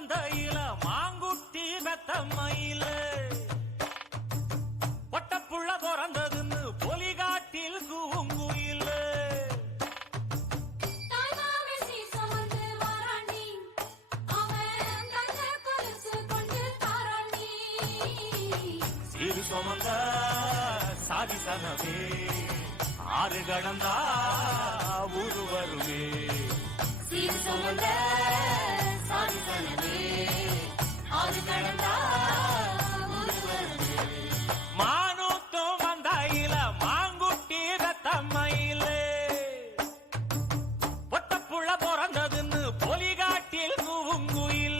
மந்தையில மாங்குட்டி மெத்தம்மையில பொட்டப்புள்ள பிறந்ததுன்னு பொலிகாட்டில் கூங்குயில சீரு சுமந்த சாதி சனவே ஆறு கடந்தா ஊரு வருவே சீரு சுமந்த சாதி சனவே ஆறு கடந்தா ஊரு வருவே மானூத்தும் வந்தாயில மாங்குட்டி ரத்தம்மையில பொட்டப்புள்ள பிறந்ததுன்னு பொலிகாட்டில் கூங்குயில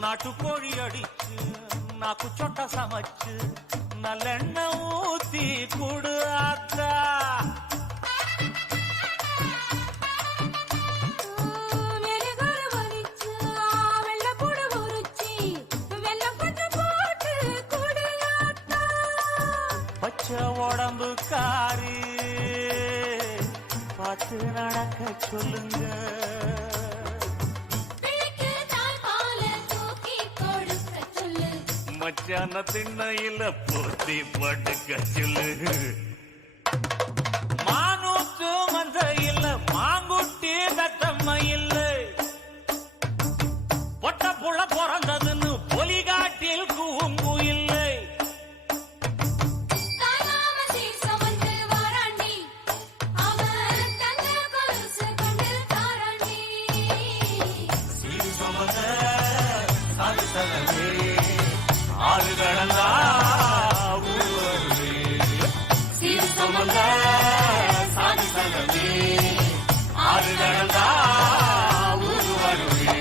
நாட்டுக்கோழி அடிச்சு நாக்கு சொட்ட சமைச்சு நல்லெண்ணெய் ஊத்தி குடு ஆத்தா பச்சை உடம்பு காரி பார்த்து நடக்க சொல்லுங்க மச்சான திண்ணையில போத்தி படுக்க சொல்லு மானூத்து மந்தையில மாங்குட்டி தட்டம்மையில் பொட்டப்புள்ள பிறந்ததுன்னு பொலிகாட்டில் கூங்குயில் சீரு சுமந்த சாதி சனவே ஆறு கடந்தா ஊரு வருவே சீரு சுமந்த சாதி சனவே ஆறு கடந்தா ஊரு வருவே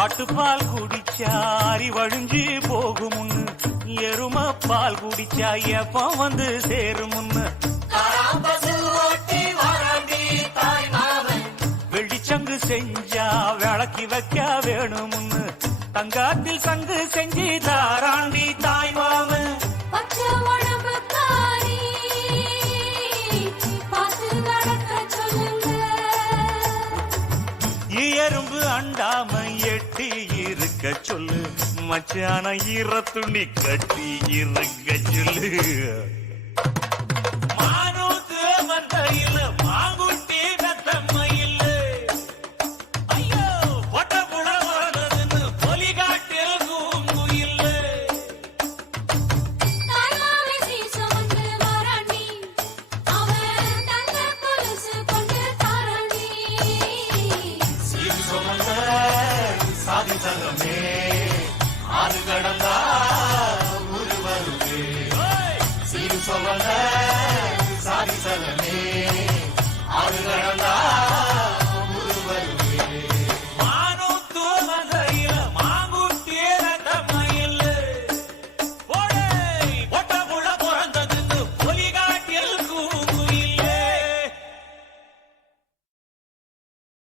ஆட்டுப்பால் குடிச்சா அறிவழிஞ்சி போகுமுன்னு எரும பால் குடிச்சா எப்ப வந்து சேருமுன்னு வெள்ளிச்சங்கு செஞ்சா விளக்கி வைக்க வேணுமுன்னு தங்காத்தில் சங்கு செஞ்சு தாராண்டி தாய் மாமன் எறும்பு அண்டாம எட்டி இருக்க சொல்லு மச்சான ஈர துணி கட்டி இருக்க சொல்லு